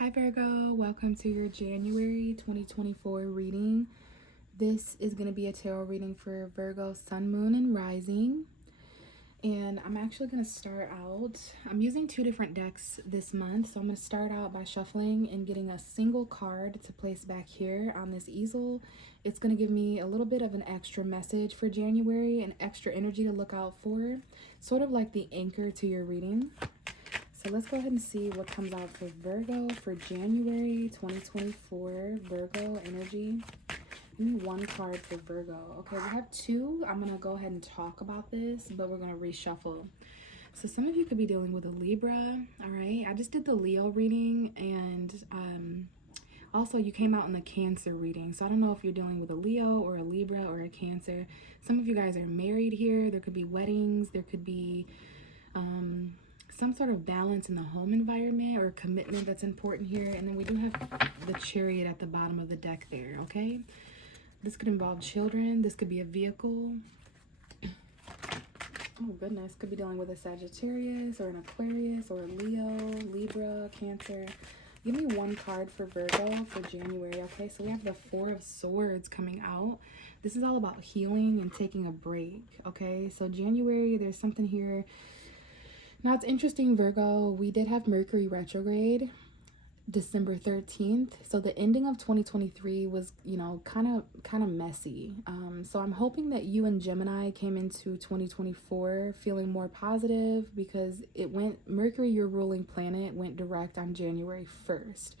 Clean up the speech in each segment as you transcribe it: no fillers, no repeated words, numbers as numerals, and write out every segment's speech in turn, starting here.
Hi Virgo, welcome to your January 2024 reading. This is going to be a tarot reading for Virgo, Sun, Moon, and Rising. And I'm actually going to start out, I'm using two different decks this month. So I'm going to start out by shuffling and getting a single card to place back here on this easel. It's going to give me a little bit of an extra message for January, an extra energy to look out for, sort of like the anchor to your reading. So let's go ahead and see what comes out for Virgo for January 2024. Virgo energy. Give me one card for Virgo. Okay, we have two. I'm going to go ahead and talk about this, but we're going to reshuffle. So some of you could be dealing with a Libra, all right? I just did the Leo reading, and also you came out in the Cancer reading. So I don't know if you're dealing with a Leo or a Libra or a Cancer. Some of you guys are married here. There could be weddings. There could be some sort of balance in the home environment or commitment that's important here. And then we do have the Chariot at the bottom of the deck there, okay? This could involve children. This could be a vehicle. Oh goodness, could be dealing with a Sagittarius or an Aquarius or a Leo, Libra, Cancer. Give me one card for Virgo for January, okay? So we have the Four of Swords coming out. This is all about healing and taking a break, okay? So January, there's something here. Now, it's interesting, Virgo, we did have Mercury retrograde December 13th. So the ending of 2023 was, you know, kind of messy. So I'm hoping that you and Gemini came into 2024 feeling more positive because Mercury, your ruling planet, went direct on January 1st.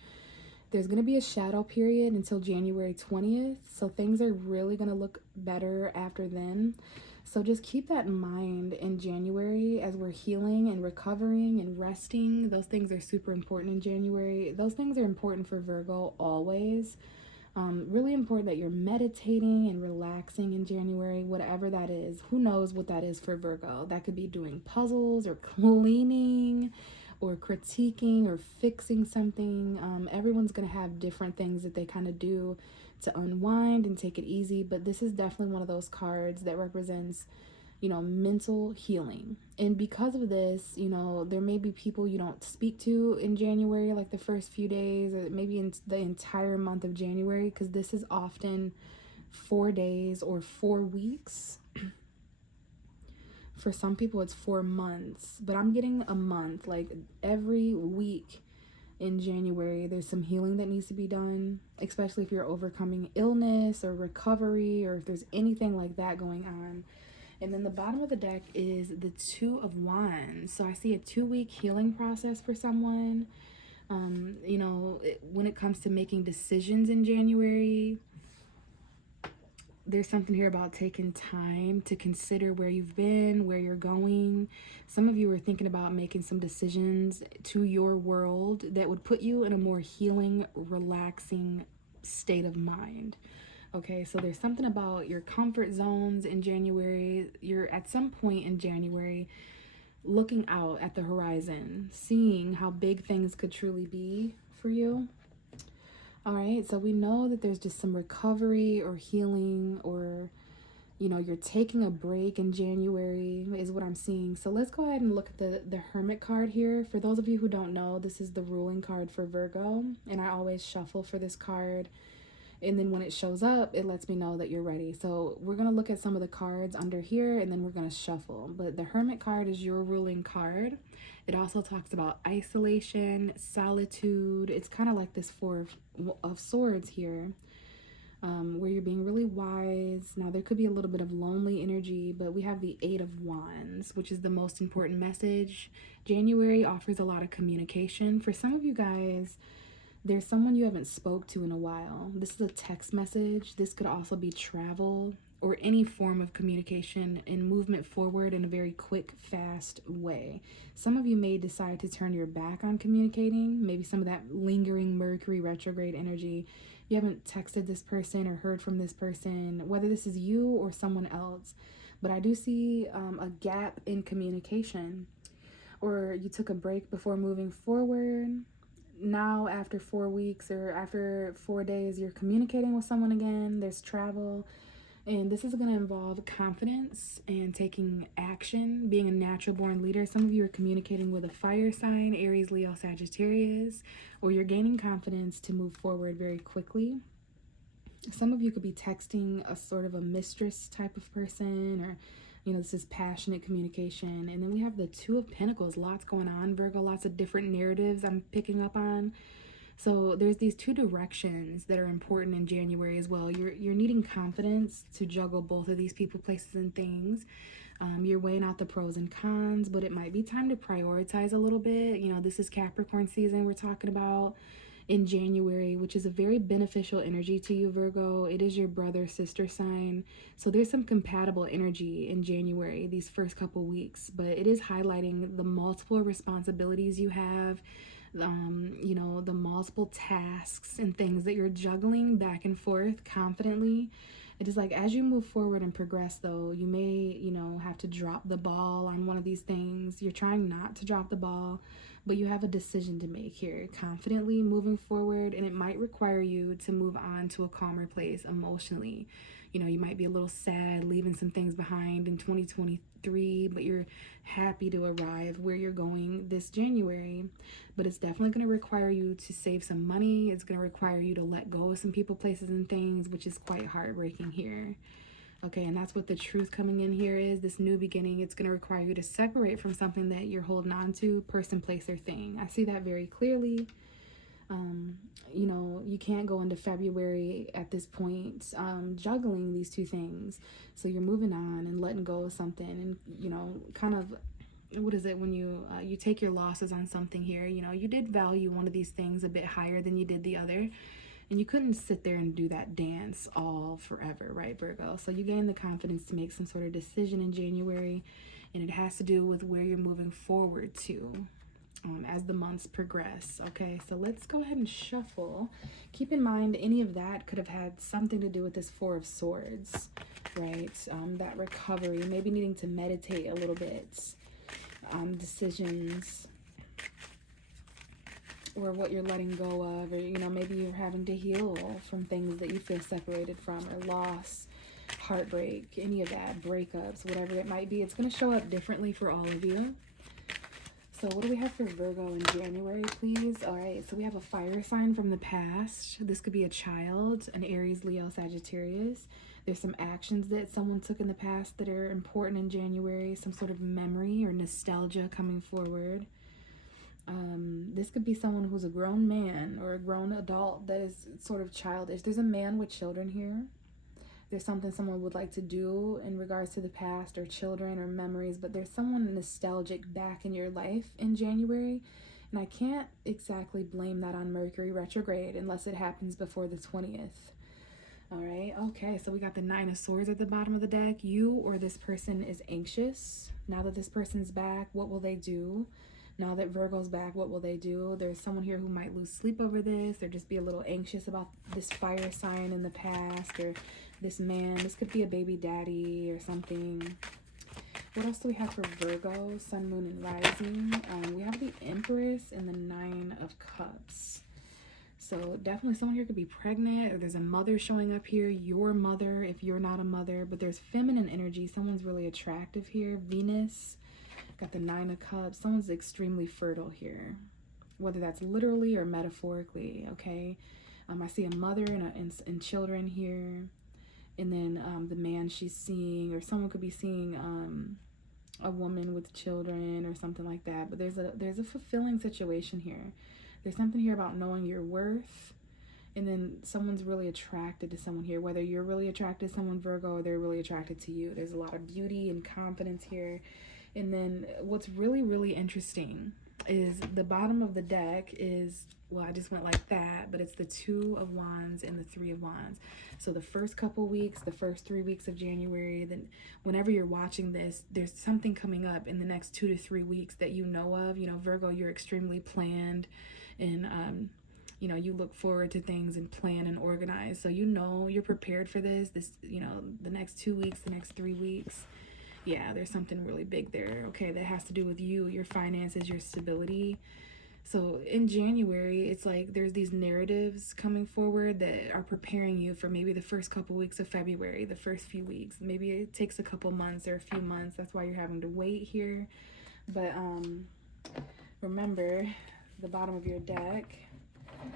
There's going to be a shadow period until January 20th. So things are really going to look better after then. So just keep that in mind in January as we're healing and recovering and resting. Those things are super important in January. Those things are important for Virgo always. Really important that you're meditating and relaxing in January, whatever that is. Who knows what that is for Virgo? That could be doing puzzles or cleaning or critiquing or fixing something. Everyone's going to have different things that they kind of do to unwind and take it easy, but this is definitely one of those cards that represents, you know, mental healing. And because of this, you know, there may be people you don't speak to in January, like the first few days, or maybe in the entire month of January, because this is often 4 days or 4 weeks. For some people it's 4 months, but I'm getting a month. Like every week in January there's some healing that needs to be done, especially if you're overcoming illness or recovery, or if there's anything like that going on. And then the bottom of the deck is the Two of Wands. So I see a 2-week healing process for someone. You know, when it comes to making decisions in January, there's something here about taking time to consider where you've been, where you're going. Some of you are thinking about making some decisions to your world that would put you in a more healing, relaxing state of mind. Okay, so there's something about your comfort zones in January. You're at some point in January looking out at the horizon, seeing how big things could truly be for you. All right, so we know that there's just some recovery or healing, or, you know, you're taking a break in January is what I'm seeing. So let's go ahead and look at the Hermit card here. For those of you who don't know, this is the ruling card for Virgo, and I always shuffle for this card. And then when it shows up, it lets me know that you're ready. So we're going to look at some of the cards under here, and then we're going to shuffle. But the Hermit card is your ruling card. It also talks about isolation, solitude. It's kind of like this Four of Swords here, where you're being really wise. Now, there could be a little bit of lonely energy, but we have the Eight of Wands, which is the most important message. January offers a lot of communication. For some of you guys, there's someone you haven't spoke to in a while. This is a text message. This could also be travel or any form of communication and movement forward in a very quick, fast way. Some of you may decide to turn your back on communicating. Maybe some of that lingering Mercury retrograde energy. You haven't texted this person or heard from this person, whether this is you or someone else. But I do see a gap in communication, or you took a break before moving forward. Now after 4 weeks or after 4 days, you're communicating with someone again. There's travel, And this is going to involve confidence and taking action, being a natural born leader. Some of you are communicating with a fire sign, Aries, Leo, Sagittarius, or you're gaining confidence to move forward very quickly. Some of you could be texting a sort of a mistress type of person, or this is passionate communication. And then we have the Two of Pentacles, lots going on, Virgo, lots of different narratives I'm picking up on. So there's these two directions that are important in January as well. You're needing confidence to juggle both of these people, places, and things. You're weighing out the pros and cons, but it might be time to prioritize a little bit. This is Capricorn season we're talking about in January, which is a very beneficial energy to you, Virgo. It is your brother, sister sign. So there's some compatible energy in January, these first couple weeks, but it is highlighting the multiple responsibilities you have, the multiple tasks and things that you're juggling back and forth confidently. It is like as you move forward and progress, though, you may, have to drop the ball on one of these things. You're trying not to drop the ball, but you have a decision to make here, confidently moving forward, and it might require you to move on to a calmer place emotionally. You might be a little sad leaving some things behind in 2023, but you're happy to arrive where you're going this January. But it's definitely going to require you to save some money. It's going to require you to let go of some people, places, and things, which is quite heartbreaking here. Okay, and that's what the truth coming in here is, this new beginning. It's going to require you to separate from something that you're holding on to, person, place, or thing. I see that very clearly. You can't go into February at this point juggling these two things. So you're moving on and letting go of something, and kind of, what is it when you take your losses on something here. You did value one of these things a bit higher than you did the other, and you couldn't sit there and do that dance all forever, right, Virgo? So you gain the confidence to make some sort of decision in January, and it has to do with where you're moving forward to as the months progress. Okay, so let's go ahead and shuffle. Keep in mind, any of that could have had something to do with this Four of Swords, right? That recovery, maybe needing to meditate a little bit, decisions, or what you're letting go of, or maybe you're having to heal from things that you feel separated from, or loss, heartbreak, any of that, breakups, whatever it might be. It's going to show up differently for all of you. So what do we have for Virgo in January, please? All right, so we have a fire sign from the past. This could be a child, an Aries, Leo, Sagittarius. There's some actions that someone took in the past that are important in January, some sort of memory or nostalgia coming forward. This could be someone who's a grown man or a grown adult that is sort of childish. There's a man with children here. There's something someone would like to do in regards to the past or children or memories, but there's someone nostalgic back in your life in January. And I can't exactly blame that on Mercury retrograde unless it happens before the 20th. All right, okay, so we got the Nine of Swords at the bottom of the deck. You or this person is anxious. Now that this person's back, what will they do? Now that Virgo's back, what will they do? There's someone here who might lose sleep over this, or just be a little anxious about this fire sign in the past, or this man. This could be a baby daddy or something. What else do we have for Virgo? Sun, Moon, and Rising. We have the Empress and the Nine of Cups. So definitely someone here could be pregnant, or there's a mother showing up here, your mother if you're not a mother, but there's feminine energy. Someone's really attractive here. Venus. Got the Nine of Cups. Someone's extremely fertile here, whether that's literally or metaphorically, okay? I see a mother and children here. And then the man she's seeing, or someone could be seeing a woman with children or something like that. But there's a fulfilling situation here. There's something here about knowing your worth. And then someone's really attracted to someone here, whether you're really attracted to someone, Virgo, or they're really attracted to you. There's a lot of beauty and confidence here. And then what's really, really interesting is the bottom of the deck is, well, I just went like that, but it's the Two of Wands and the Three of Wands. So the first couple weeks, the first 3 weeks of January, then whenever you're watching this, there's something coming up in the next 2 to 3 weeks that you know of. Virgo, you're extremely planned, and you look forward to things and plan and organize. So you're prepared for this, the next 2 weeks, the next 3 weeks. Yeah, there's something really big there, okay, that has to do with you, your finances, your stability. So in January, it's like there's these narratives coming forward that are preparing you for maybe the first couple weeks of February, the first few weeks. Maybe it takes a couple months or a few months. That's why you're having to wait here. But remember, the bottom of your deck,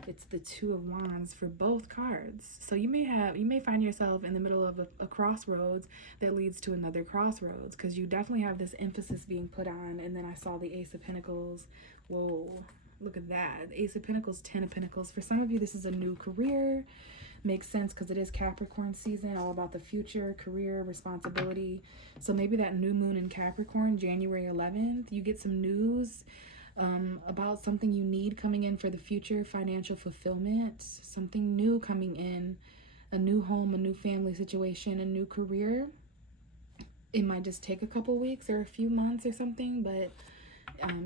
it's the Two of Wands for both cards. So you may find yourself in the middle of a crossroads that leads to another crossroads, because you definitely have this emphasis being put on. And then I saw the Ace of Pentacles. Whoa, look at that. The Ace of Pentacles, Ten of Pentacles. For some of you, this is a new career. Makes sense because it is Capricorn season, all about the future, career, responsibility. So maybe that new moon in Capricorn, January 11th, you get some news about something you need coming in for the future, financial fulfillment, something new coming in, a new home, a new family situation, a new career. It might just take a couple weeks or a few months or something, but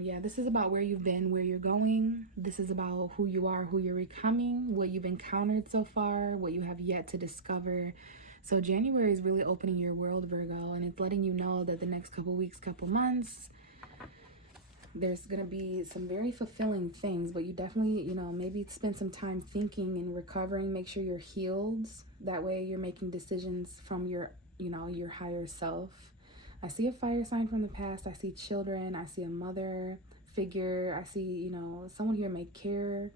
yeah, this is about where you've been, where you're going. This is about who you are, who you're becoming, what you've encountered so far, what you have yet to discover. So January is really opening your world, Virgo, and it's letting you know that the next couple weeks, couple months, there's going to be some very fulfilling things, but you definitely, maybe spend some time thinking and recovering. Make sure you're healed. That way you're making decisions from your higher self. I see a fire sign from the past. I see children. I see a mother figure. I see, someone here may care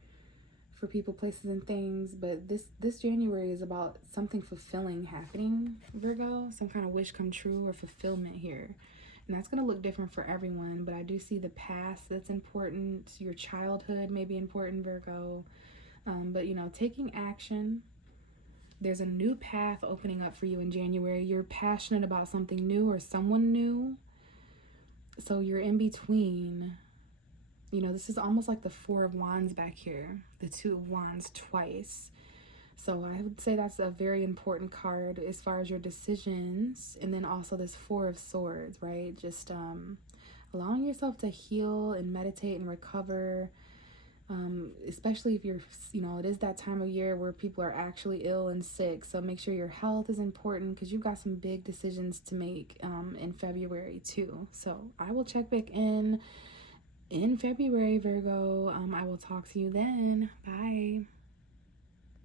for people, places, and things. But this January is about something fulfilling happening, Virgo. Some kind of wish come true or fulfillment here. And that's going to look different for everyone. But I do see the past that's important. Your childhood may be important, Virgo. But, taking action. There's a new path opening up for you in January. You're passionate about something new or someone new. So you're in between. This is almost like the Four of Wands back here. The Two of Wands twice. So I would say that's a very important card as far as your decisions. And then also this Four of Swords, right? Just allowing yourself to heal and meditate and recover. Especially if you're, it is that time of year where people are actually ill and sick. So make sure your health is important, because you've got some big decisions to make in February too. So I will check back in February, Virgo. I will talk to you then. Bye.